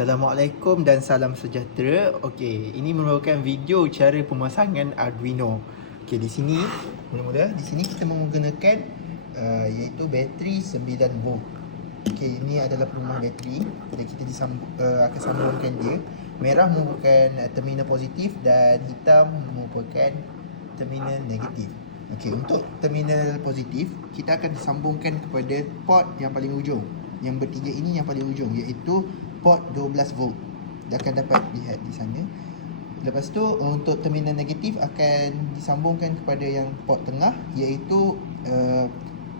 Assalamualaikum dan salam sejahtera. Okey, ini merupakan video cara pemasangan Arduino. Okey, di sini mula-mula di sini kita menggunakan uh, iaitu bateri 9 volt. Okey, ini adalah perumahan bateri. Jadi kita disambung, uh, akan sambungkan dia. Merah merupakan uh, terminal positif dan hitam merupakan terminal negatif. Okey, untuk terminal positif, kita akan disambungkan kepada port yang paling ujung. Yang bertiga ini yang paling ujung iaitu port 12 volt. Dia akan dapat lihat di sana. Lepas tu untuk terminal negatif akan disambungkan kepada yang port tengah iaitu uh,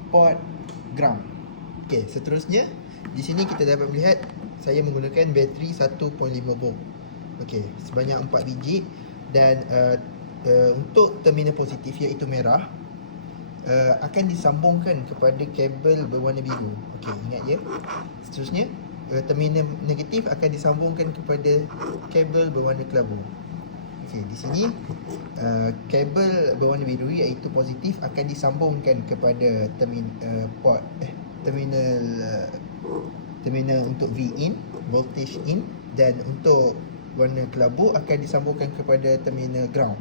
port ground. Okey, seterusnya di sini kita dapat melihat saya menggunakan bateri 1.5 volt. Okey, sebanyak 4 biji dan uh, uh, untuk terminal positif iaitu merah uh, akan disambungkan kepada kabel berwarna biru. Okey, ingat ya. Seterusnya uh, terminal negatif akan disambungkan kepada kabel berwarna kelabu. Okey, di sini uh, kabel berwarna biru iaitu positif akan disambungkan kepada termin uh, port eh terminal uh, terminal untuk V in, voltage in dan untuk warna kelabu akan disambungkan kepada terminal ground.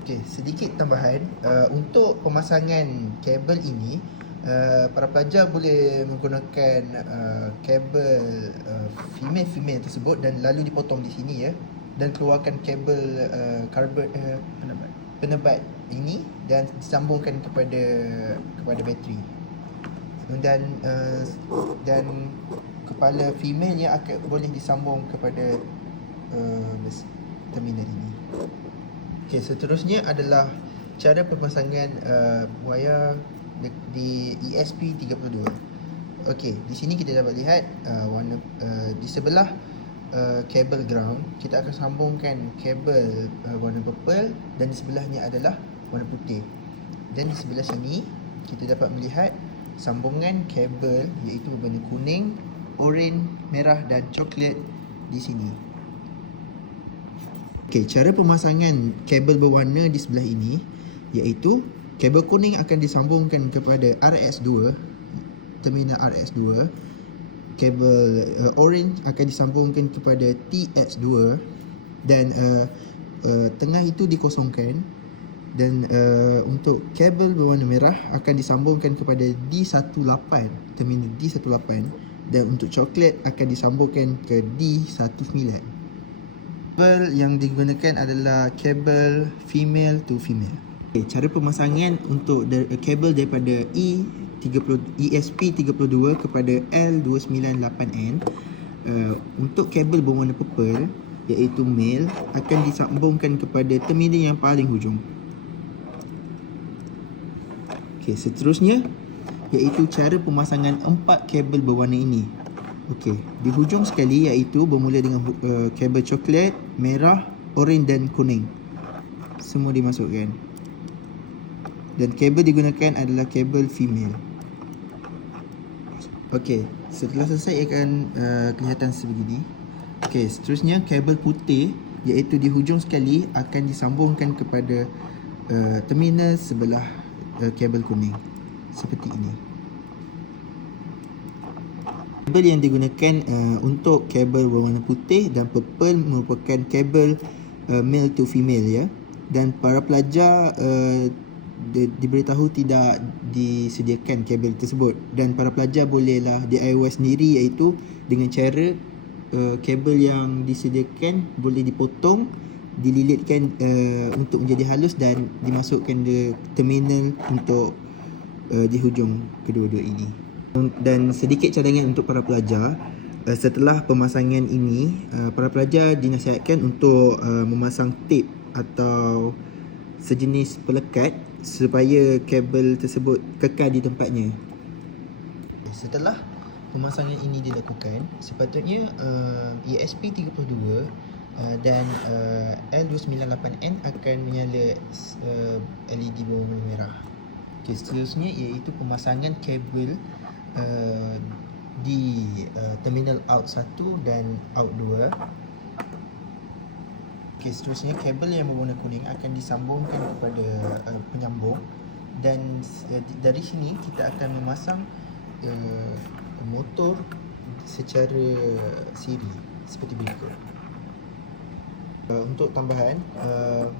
Okey, sedikit tambahan uh, untuk pemasangan kabel ini uh, para pelajar boleh menggunakan uh, kabel uh, female-female tersebut dan lalu dipotong di sini ya dan keluarkan kabel uh, carbon uh, penebat penebat ini dan disambungkan kepada kepada bateri dan uh, dan kepala female yang akan boleh disambung kepada uh, terminal ini. Okey, seterusnya adalah cara pemasangan uh, wayar di, di E ESP32. Okey, di sini kita dapat lihat uh, warna uh, di sebelah uh, kabel ground kita akan sambungkan kabel uh, warna purple dan di sebelahnya adalah warna putih. Dan di sebelah sini kita dapat melihat sambungan kabel iaitu berwarna kuning, oranye, merah dan coklat di sini. Okey, cara pemasangan kabel berwarna di sebelah ini iaitu kabel kuning akan disambungkan kepada RS2 terminal RS2 kabel uh, orange akan disambungkan kepada TX2 dan uh, uh, tengah itu dikosongkan. Dan uh, untuk kabel berwarna merah akan disambungkan kepada D18 terminal D18 dan untuk coklat akan disambungkan ke D19 kabel yang digunakan adalah kabel female to female okay, cara pemasangan untuk da- kabel daripada E 30 ESP32 kepada L298N uh, untuk kabel berwarna purple iaitu male akan disambungkan kepada terminal yang paling hujung Okey, seterusnya iaitu cara pemasangan empat kabel berwarna ini. Okey, di hujung sekali iaitu bermula dengan uh, kabel coklat, merah, oranye dan kuning. Semua dimasukkan. Dan kabel digunakan adalah kabel female. Okey, setelah selesai akan uh, kelihatan sebegini. Okey, seterusnya kabel putih iaitu di hujung sekali akan disambungkan kepada uh, terminal sebelah uh, kabel kuning seperti ini. Kabel yang digunakan uh, untuk kabel berwarna putih dan purple merupakan kabel uh, male to female ya. Dan para pelajar uh, di, diberitahu tidak disediakan kabel tersebut dan para pelajar bolehlah DIY sendiri iaitu dengan cara uh, kabel yang disediakan boleh dipotong dililitkan uh, untuk menjadi halus dan dimasukkan ke terminal untuk uh, di hujung kedua-dua ini. Dan sedikit cadangan untuk para pelajar setelah pemasangan ini para pelajar dinasihatkan untuk memasang tip atau sejenis pelekat supaya kabel tersebut kekal di tempatnya. Setelah pemasangan ini dilakukan, sepatutnya uh, ESP32 Uh, dan uh, L298N akan menyala uh, LED berwarna merah. Okay, seterusnya iaitu pemasangan kabel uh, di uh, terminal out 1 dan out 2. Okay, seterusnya kabel yang berwarna kuning akan disambungkan kepada uh, penyambung dan uh, dari sini kita akan memasang uh, motor secara siri seperti berikut. Uh, untuk tambahan, uh,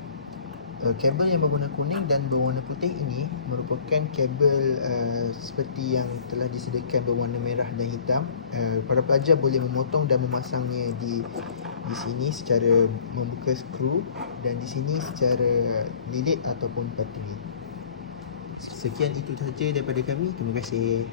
uh, kabel yang berwarna kuning dan berwarna putih ini merupakan kabel uh, seperti yang telah disediakan berwarna merah dan hitam. Uh, para pelajar boleh memotong dan memasangnya di di sini secara membuka skru dan di sini secara lilit ataupun patuli. Sekian itu sahaja daripada kami. Terima kasih.